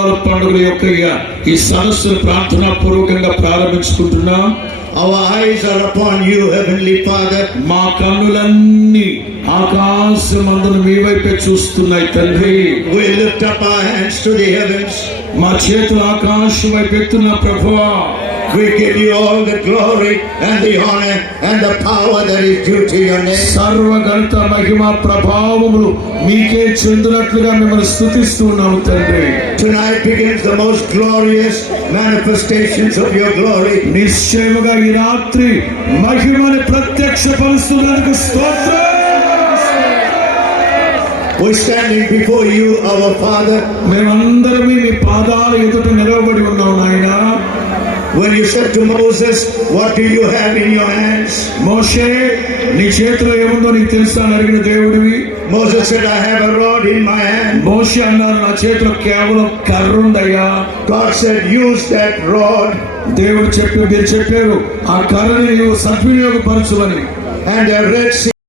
ఆదివారం పండుగల యొక్క ఈ సదస్సును ప్రార్థనా పూర్వకంగా ప్రారంభించుకుంటున్నాం. Our eyes are upon you, Heavenly Father. మా కన్నులన్నీ ఆకాశమందున మీ వైపే చూస్తున్నాయి తండ్రి. We lift up our hands to the heavens. మా చేతులు ఆకాశం వైపు ఎత్తున్న ప్రభువా, we give you all the glory and the honor and the power that is due to your name. సర్వ ఘనత మహిమ ప్రభావములు మీకే చెందినట్లుగా మిమ్మల్ని స్తుతిస్తూ ఉన్నాము తండ్రి. Tonight begins the most glorious manifestations of your glory. నిశ్చయముగా ఈ రాత్రి మహిమని ప్రత్యక్షపరుస్తున్నందుకు స్తోత్రం. We're standing before you, our Father. మేమందరం మీ పాదాల ఎదుట నిలవబడి ఉన్నాం నాయనా. When you said to Moses, what do you have in your hands? మోషే, నీ చేతిలో ఏముందో నీకు తెలుసా అని అడిగిన దేవుడివి. Moses said, I have a rod in my hand. మోషే అన్నారు, నా చేతిలో కేవలం కర్ర ఉందయ్యా. God said, use that rod. దేవుడు మీరు చెప్పారు ఆ కర్రని నువ్వు సద్వినియోగపరచువని. And a Red Sea